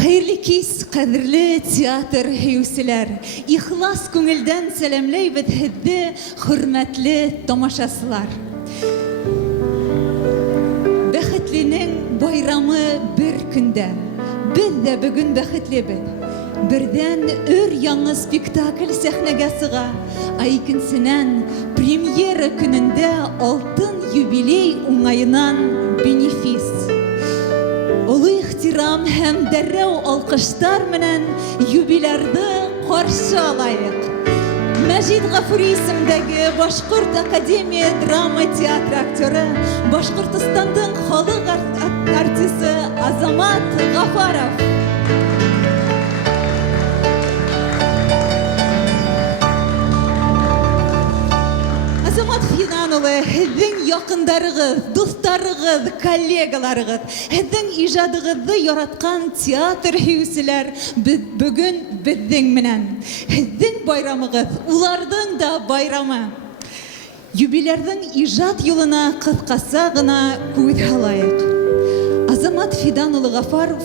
Hayırlı kis, kadirli tiyatr heyusiler, İhlas көңелдән сәламләйбез һезне, hürmetli tamaşasılar. Бәхетленең байрамы bir көндә. Biz дә бүген бәхетлебез. Бердән яңа спектакль сәхнәгә сыга. Икенчесеннән премьера көнендә алтын юбилей уңаеннан бенефис. Улы ихтирам һәм дәррәү алкыштар менән юбилярды каршы алайык. Мәҗит Гафури исемендәге Башкорт академия драма театры актеры, Башкортстандың халык артисты Азамат Гафаров. Азамат Фиданулы, һеҙҙең яҡындарығыҙ, дуҫтарығыҙ, коллегаларығыҙ, һеҙҙең ижадығыҙҙы яратҡан театр һөйөүселәр бөгөн беҙҙең менән. Һеҙҙең байрамығыҙ, уларҙың да байрамы. Юбилярҙың ижад юлына ҡыҫҡаса ғына күҙ һалайыҡ. Азамат Фиданулы Гафаров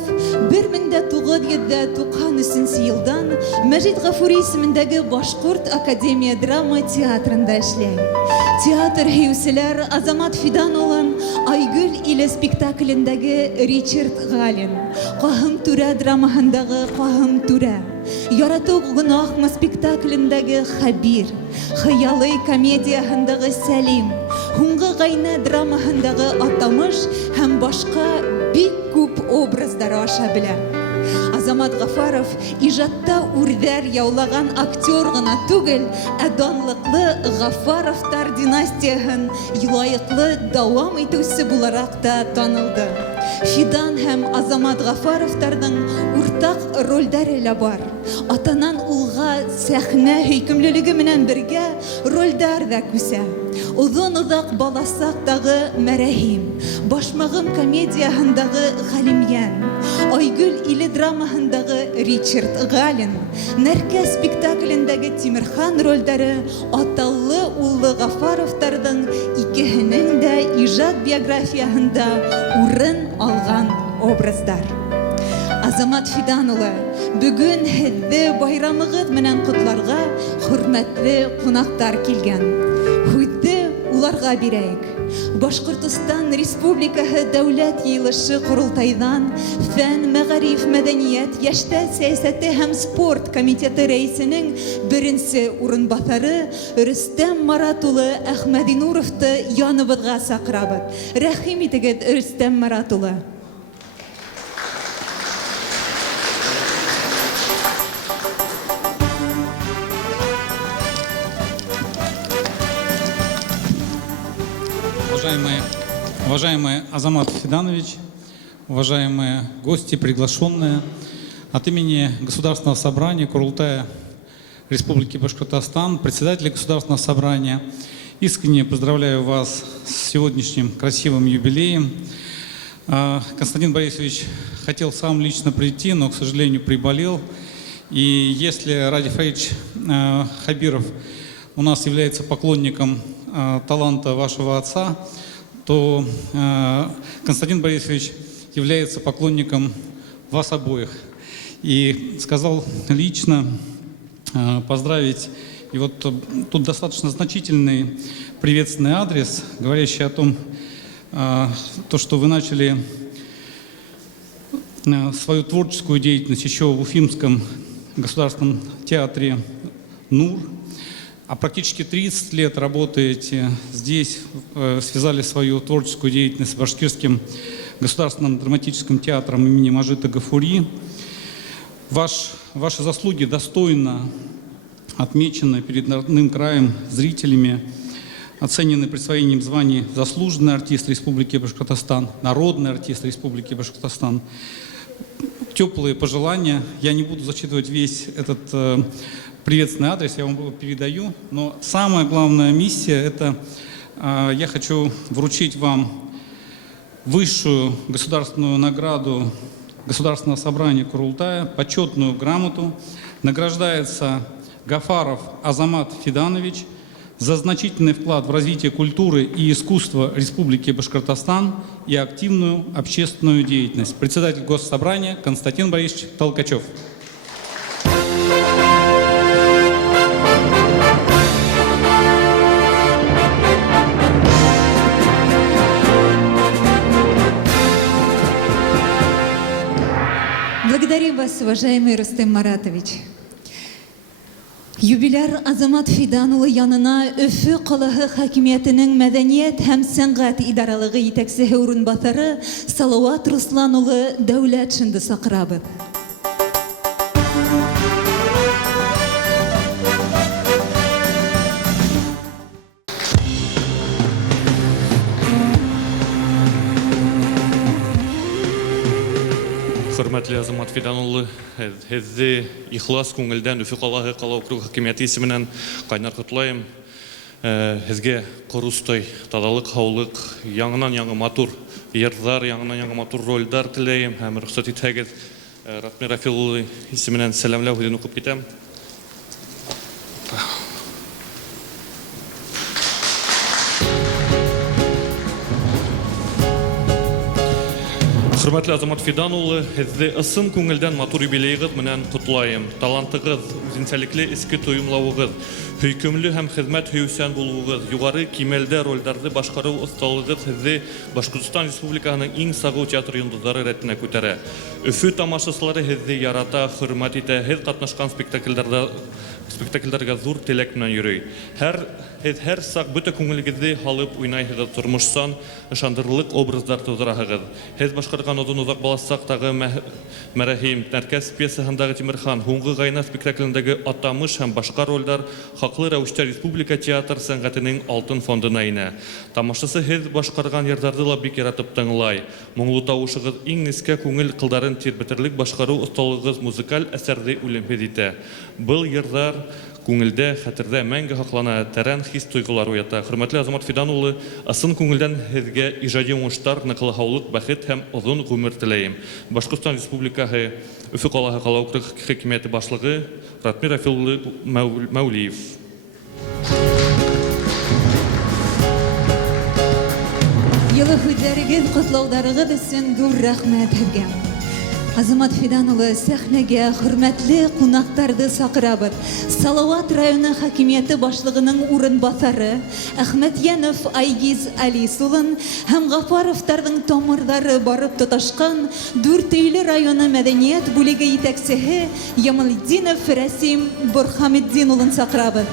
1993 йылдан Мәҗит Гафури исемендәге Башҡорт академия драма театрында эшләй. Театр һөйөүселәр Азамат Фиданулын Айгөл иле спектаклендәге Ричард Галин, Ҡаһым түрә драмаһындағы Ҡаһым түрә, Яратыу гөнаһмы спектаклендәге Хәбир, Хыялый комедияһындағы Сәлим, Һуңғы ғайна драмаһындағы Атамыш һәм башҡа бик күп образдары аша белә. Азамат Гафаров ижадта үрҙәр яулаған актер ғына түгел, данлыҡлы Гафаровтар династияһын лайыҡлы дауам итеүсе булараҡ та танылды. Фидан һәм Азамат Гафаровтарҙың уртаҡ ролдәре лә бар. Атанан улға сәхнә һөйкөмлөлөгө менән бергә ролдәр ҙә күсә. Оҙон-оҙаҡ баласаҡтағы Мәрәһим, Башмағым комедияһындағы Ғалимйән, Айгөл иле драмаһындағы Ричард Галин, Нәркә спектаклендәге Тимерхан ролдәре аталлы уллы Гафаровтарҙың икеһенең дә ижад биографияһында урын алған образдар. Азамат Фиданулы, бөгөн һеҙҙе байрамығыҙ менән ҡотларға хөрмәтле ҡунаҡтар килгән. Һүҙҙе уларға бирәйек. Башҡортостан Республикаһы Дәүләт Йыйылышы Ҡоролтайҙан Фән, мәғариф, мәҙәниәт, йәштәр сәйәсәте һәм спорт комитеты рәйесенең беренсе урынбаҫары Рөстәм Марат улы Әхмәдинуровты яныбыҙға саҡырабыҙ. Рәхим итегеҙ, Рөстәм Марат улы. Уважаемый Азамат Фиданович, уважаемые гости, приглашенные, от имени Государственного собрания Курултая Республики Башкортостан, председателя Государственного собрания, искренне поздравляю вас с сегодняшним красивым юбилеем. Константин Борисович хотел сам лично прийти, но, к сожалению, приболел. И если Ради Фаич Хабиров у нас является поклонником таланта вашего отца, то Константин Борисович является поклонником вас обоих. И сказал лично поздравить. И вот тут достаточно значительный приветственный адрес, говорящий о том, что вы начали свою творческую деятельность еще в Уфимском государственном театре «Нур». А практически 30 лет работаете здесь, связали свою творческую деятельность с Башкирским государственным драматическим театром имени Мажита Гафури. Ваши заслуги достойно отмечены перед родным краем, зрителями, оценены присвоением званий «Заслуженный артист Республики Башкортостан», «Народный артист Республики Башкортостан». Теплые пожелания. Я не буду зачитывать весь этот приветственный адрес, я вам его передаю. Но самая главная миссия – это я хочу вручить вам высшую государственную награду Государственного собрания Курултая, почетную грамоту. Награждается Гафаров Азамат Фиданович за значительный вклад в развитие культуры и искусства Республики Башкортостан и активную общественную деятельность. Председатель Госсобрания Константин Борисович Толкачев. Благодарим вас, уважаемый Рустем Маратович. Юбиляр Азамат Фиданұлы янына Өфі қаласы хакимиятының мәдәниет һәм сәнгать идаралыгы итәкчесе урынбасары Салауат Русланұлы Дәүләт шынды сақырабы. Хөрмәтле Азамат Фиданұлы, һезне ихлас күңелдән Өфе қаласы Кала округы хакимияте исеменнән кайнар котлайм. Һезгә корустай, тазалык, һаулык, яңа матур йырҙар, яңа матур рольдар теләйем һәм рөхсәт итһәгез, Ратмир Рафил улы исеменнән сәламләү һүзен укып китәм. Хөрмәтле Азамат Фиданұлы, һезне ысын күңелдән матур юбилейгыз менән котлайым. Талантлыгыз, үзенчәлекле иске тоемлавыгыз, хөйкемле һәм хезмәт һөйүчән булуыгыз, югары кимәлдә рольләрне башкару осталыгыз һезне Башкортстан Республикасының иң сагу театр йолдызлары рәтенә күтәрә. Өфе тамашачылары һезне ярата, хөрмәт итә, һез катнашкан спектакльләргә зур теләк белән йөри. Һәр сак бөтә күңелегезне халып уйнайһыгыз, тормышсан ышандырырлык образлар тудыраһыгыз. Һез башкарган озак балассактагы Мәрәхим, Нәркәс пьесаһындагы Тимерхан, Һуңгы Гайна спектаклендәге Атамыш һәм башка рольләр хаклы рәвештә Республика театр сәнгатенең алтын фондына инә. Тамашасы һез башкарган йырҙарҙы ла бик яратып тыңлай. Моңлы тавышыгыз иң нескә күңел кылдарын тирбетерлек башкару осталыгыз музыкаль әсәрҙе үлемһеҙ итә. Был йырҙар күңелдә, хәтердә мәңге һаклана, тәрән хис тойғылар уята. Хөрмәтле Азамат Фиданұлы, ысын күңелдән һеҙгә ижади уңыштар, ныҡлы һаулык, бәхет һәм оҙон ғүмер теләйем. Башҡортостан Республикаһы Өфө ҡалаһы Ҡала округы хакимиәте башлығы Ратмир Рафил улы Мәүлиев. Йылы һүҙҙәрегеҙ, ҡотлауҙарығыҙ өсөн ҙур рәхмәт һеҙгә. Азамат Фиданұлы, сәхнәгә хөрмәтле ҡунаҡтарҙы саҡырабыҙ. Салауат районы хакимиәте башлығының урынбаҫары Әхмәтйәнов Айгиз Алис улын һәм Ғафаровтарҙың тамырҙары барып тоташҡан 4 районы мәҙәниәт бүлеге етәксеһе Ямалетдинов Рәсим Борхаметдин улын саҡырабыҙ.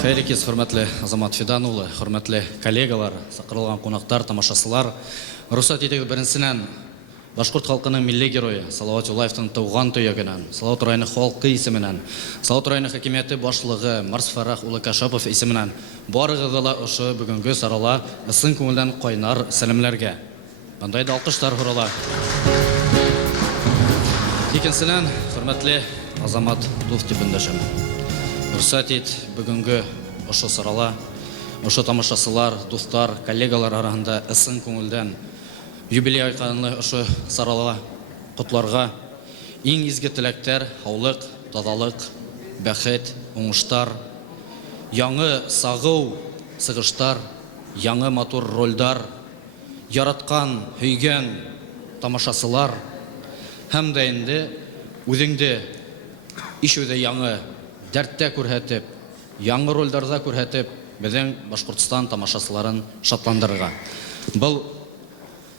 Хәйрекес, хөрмәтле Азамат Фиданұлы, хөрмәтле коллегалар, саҡырылған ҡунаҡтар, тамашасылар. Рөхсәт итегеҙ, беренсенән Башҡорт халҡының милли геройы Салауат Юлаевтың тыуған төйәгенән, Салауат районы халҡы исеменән, Салауат районы хакимиәте башлығы Марс Фарах улы Кашапов исеменән барығыҙҙы ла ошо бөгөнгө сарала ысын күңелдән ҡайнар сәлемләргә. Бындай да алҡыштар һорала. Икенсенән, хөрмәтле Азамат дуҫ типендәшем. Рөхсәт ит, бүгенге ошо сарала, ошо тамашасылар, дуҫтар, коллегалар араһында ысын күңелдән юбилей айҡанлы ошо сарала ҡотларға иң изге теләктәр, һаулыҡ, таҙалыҡ, бәхет, уңыштар, яңы сағыу, сығыштар, яңы матур рольдар, яратҡан, һөйгән тамашасылар һәм дә инде үҙеңде ишеүҙе яңы дәрттә күрһәтеп, яңы рольдарҙа күрһәтеп, беҙҙең Башҡортостан тамашасыларын шатландырырға. Был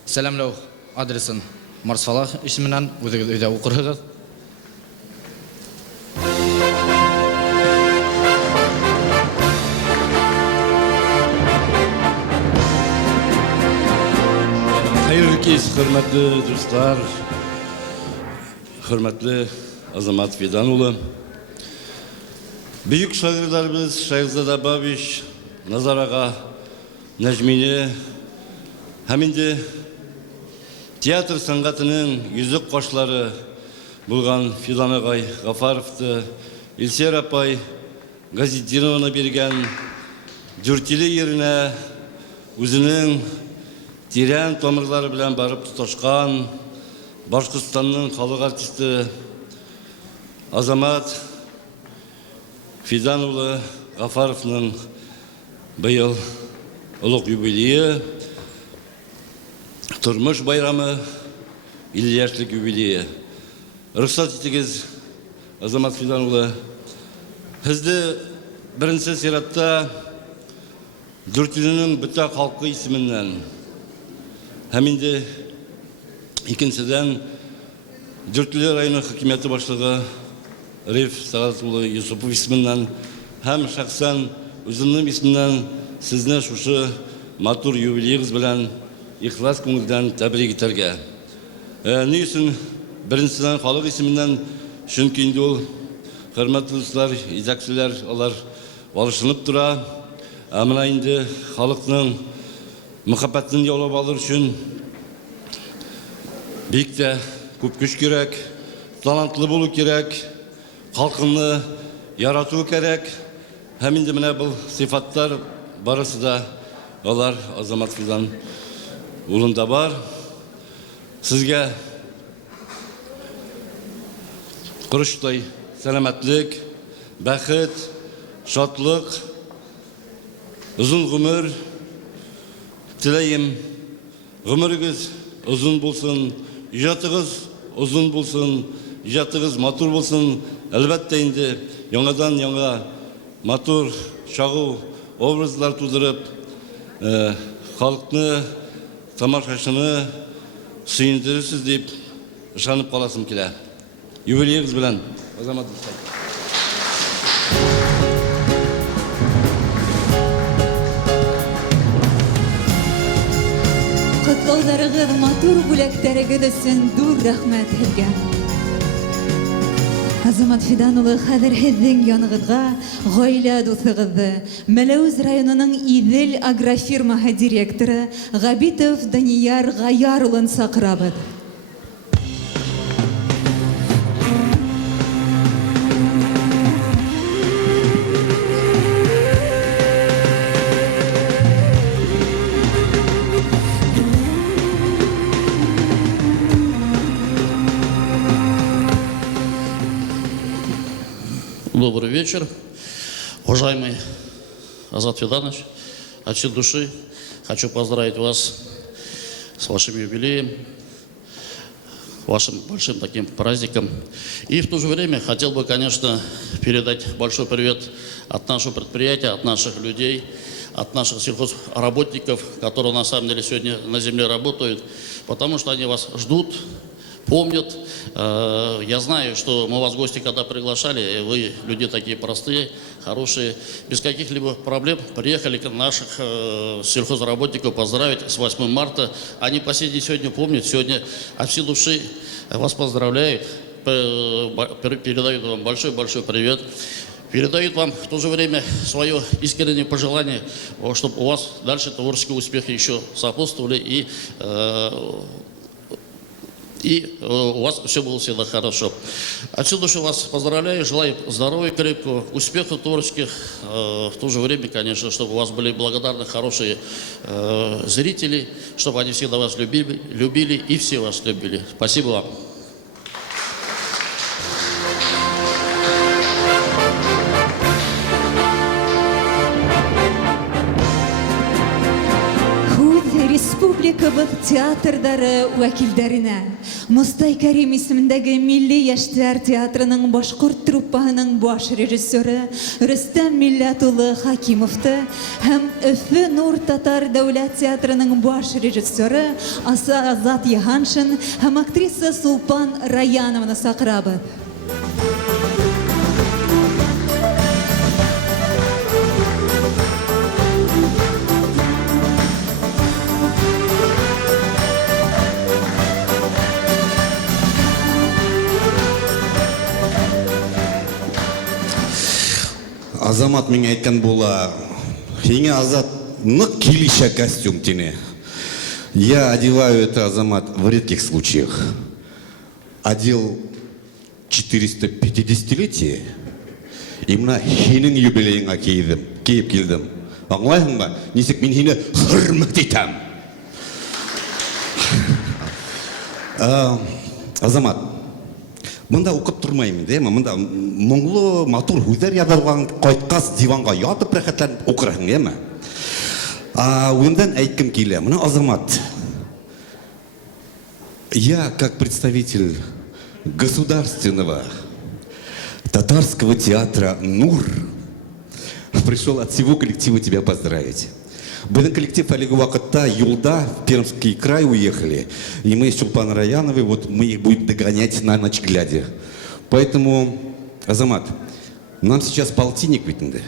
сәләмләү адресын Марс Фарах исеменән үҙегеҙ өйҙә уҡырһығыҙ. Хәйерле кис, хөрмәтле дуҫтар, хөрмәтле Азамат Фиданұлы. Бүйік шағирҙарыбыҙ Шайхзада Бабич, Назар аға, Нәжмине һәм инде театр сәнғәтенең йөҙөк ҡашлары булған Фидан ағай Ғафаровты, Илсер апай Газетдинованы биргән Дүртиле еренә үзенең тирән томырлары белән барып тоташкан Башкортстанның халык артисты Азамат Фидан улы Гафаровның быел улуг юбилейы, тормыш байрамы, 50 яшьлек юбилейы. Рөхсәт итегез, Азамат Фидан улы, Хезде беренче сиратта Дүртүлүнүн бүтә халкы исеменнән һәм инде икенчедән Дүртүле районы хакимияте башлыгы Риф Сагат улы Юсупов исеменнән һәм шәхсән үземнең исемнән сезне шушы матур юбилейгыз белән ихлас күңелдән тәбрик итәргә. Ни өчен беренчедән халык исеменнән, чөнки инде ул хөрмәтле дуслар, изәкчеләр, алар алышынып тора. Амына инде халыкның мөхәббәтен яулап алыр өчен бик тә күп көч кирәк, талантлы булу кирәк, халкымны ярату кирәк. Һәм инде менә бу сыйфаттар барысы да алар Азамат Фидан улында бар. Сезгә кырыштай сәламәтлек, бәхет, шатлык, uzun гомер теләйм. Гомерегез uzun булсын, иҗатыгыз uzun булсын, иҗатыгыз матур булсын. Әлбәттә инде яңадан яңа матур чагу образлар тудырып, халыкны, тамашачыны сөендерерсез дип ышанып каласым килә. Юбилейгыз белән, Азамат Фидан. Котлауларыгыз, матур бүләкләрегез өчен dur рәхмәт һеҙгә. Азамат Фидан улы, хәзер һеҙҙең янығыҙға ғаилә дуҫығыҙҙы, Мәләүез районының Иҙел агрофирмаһы директоры Ғабитов Данияр Ғаяр улын саҡырабыҙ. Добрый вечер, уважаемый Азат Фиданович. От всей души хочу поздравить вас с вашим юбилеем, вашим большим таким праздником. И в то же время хотел бы, конечно, передать большой привет от нашего предприятия, от наших людей, от наших сельхозработников, которые на самом деле сегодня на земле работают, потому что они вас ждут, помнят. Я знаю, что мы вас в гости когда приглашали, вы люди такие простые, хорошие, без каких-либо проблем приехали к наших сельхозработников поздравить с 8 марта. Они по сей день сегодня помнят, сегодня от всей души вас поздравляют, передают вам большой-большой привет. Передают вам в то же время свое искреннее пожелание, чтобы у вас дальше творческие успехи еще сопутствовали и у вас все было всегда хорошо. Отсюда же вас поздравляю, желаю здоровья крепкого, успехов творческих, в то же время, конечно, чтобы у вас были благодарны хорошие зрители, чтобы они всегда вас любили и все вас любили. Спасибо вам. Республикабыз театрдары вәкилдәренә, Мостай Кәрим исемендәге Милли Яшьләр театрының башкорт труппаһының баш режиссеры Рөстәм Милләт улы Хакимовты һәм Өфе Нур Татар дәүләт театрының баш режиссеры Азат Яһаншин һәм актриса Сулпан Раяновны саҡырабыҙ. Азамат миңа әйткән була, һиңә Азат ныҡ килешә костюм тине. Я одеваю это, Азамат, в редких случаях. Одел 450-летие, и мына һинең юбилейыңа киеп килдем. Аңлайһыңмы? Нисек мин һине хөрмәт итәм. Азамат, мында оқып тұрмаймын, де ма? Мында мұңлы, матур хүздер ядырған қайтқас диванға ятып рәхәтләніп оқырасың, де ма? Ондан әйткім келе. Мына Азамат, я, как представитель государственного татарского театра «Нур», пришел от всего коллектива тебя поздравить. Біздің коллектив әлігі уақытта юлда в Пермский край уехали, и мы с Чулпан Раяновой, вот мы их будем догонять на ночь глядя. Поэтому, Азамат, нам сейчас полтинник бітінді.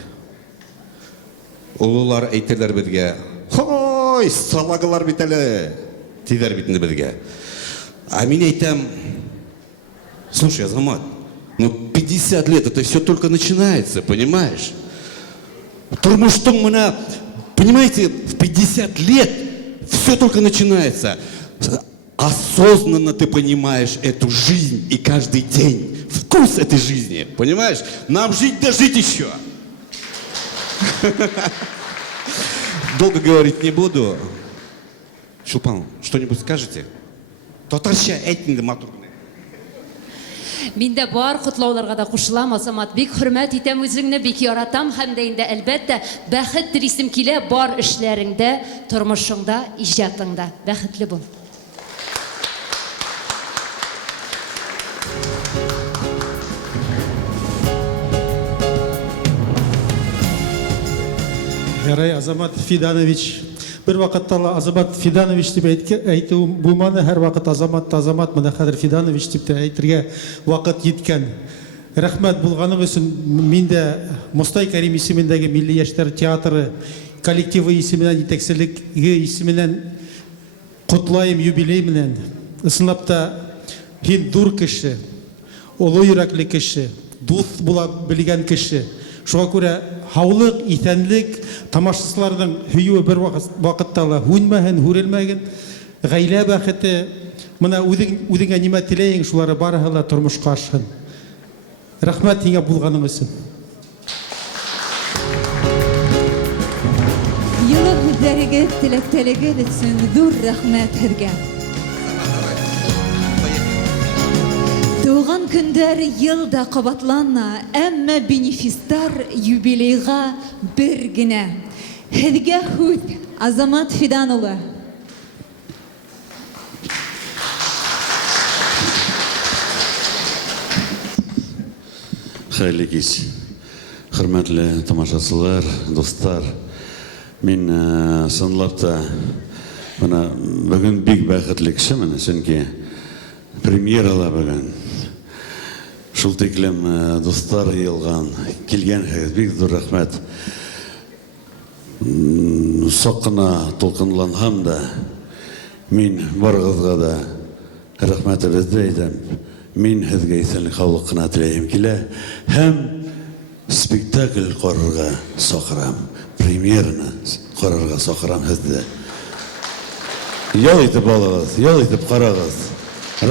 Олылар әйтерлер бізге, хой, салағылар бітәлі, тезер бітінді бізге. А мен айтам, слушай, Азамат, ну 50 лет, это все только начинается, понимаешь? Тұрмыштың мына, понимаете, в 50 лет все только начинается. Осознанно ты понимаешь эту жизнь и каждый день, вкус этой жизни, понимаешь? Нам жить да жить еще. Долго говорить не буду. Шулпан, что-нибудь скажете? Татарша әйтіңді матурны. Мин дә бар котлауларга да кушылам, Азамат. Бик хөрмәт итәм үзеңне, бик яратам һәм дә инде әлбәттә бәхет телисем килә бар эшләреңдә, тормышыңда, иҗатыңда. Бәхетле бул. Ярай, Азамат Фиданович. Бір вақытта Азамат Фиданович деп әйту булманы, һәр вақыт Азамат, мына хәзер Фиданович деп әйтергә вақыт еткән. Рәхмәт булганың өчен мин дә Мостай Кәрим исемендәге Милли яшьләр театры коллективы исеменнән, итәкчелеге исеменнән котлайым юбилей менән. Ысынлап та һин зур кеше, олы йөрәкле кеше, дуст була белгән кеше. Шуңа күрә һаулык, исәнлек, тамашачыларның һөюе бер вакытта ла һүнмәһен, һүрелмәген, гаилә бәхете, моны үзеңә нимә теләйең, шулары барыһы ла тормышка ашһын. Рәхмәт һиңә булганың өчен. Йылы һүзләрегез, теләктәлегез өчен зур рәхмәт һеҙгә. Туған көндәр йылда ҡабатлана, әммә бенефистар юбилейға бер генә. Һеҙгә һүҙ, Азамат Фидан улы. Хәйле кич. Хөрмәтле тамашасылар, достар. Мин сынлап та бүген бик бәхетле кешемен, чөнки премьерала бүген. Шул тиклем достар йылган, килгән бик зур рәхмәт. Сак кына толкынланһам да, мин барыгызга да рәхмәтебезне әйтәм. Мин һеҙгә исәнлек, һаулык кына теләйем килә һәм спектакль карарга сакырам, премьераны карарга сакырам һеҙҙе. Ял итеп алығыҙ, ял итеп ҡарағыҙ.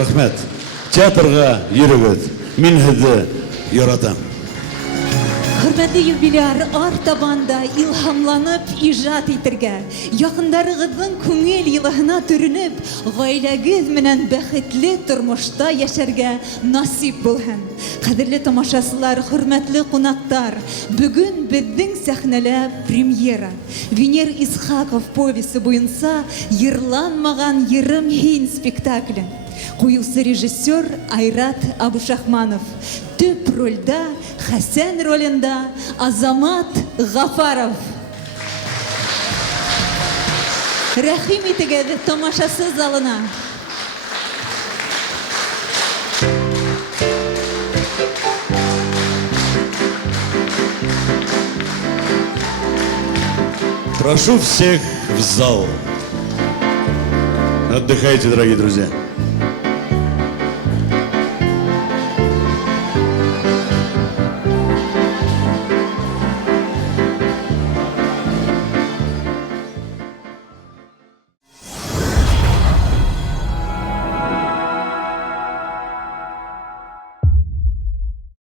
Рәхмәт. Театрға йөрөгөҙ. Мин һеҙҙе яратам. Хөрмәтле юбиляр, артабанда илһамланып ижад итергә, якындарыгызның күңел йылыһына төренеп, гаиләгез менән бәхетле тормышта яшәргә насип булһын. Кадерле тамашасылар, хөрмәтле кунактар, бүген безнең сәхнәлә премьера. Венер Исхаков повесе буенча йырланмаган йырым һин спектакле. Куюсы режиссер Айрат Абушахманов. Төп рольда, Хәсән ролында Азамат Гафаров. Рәхим итегез тамашасы залына. Прошу всех в зал. Отдыхайте, дорогие друзья.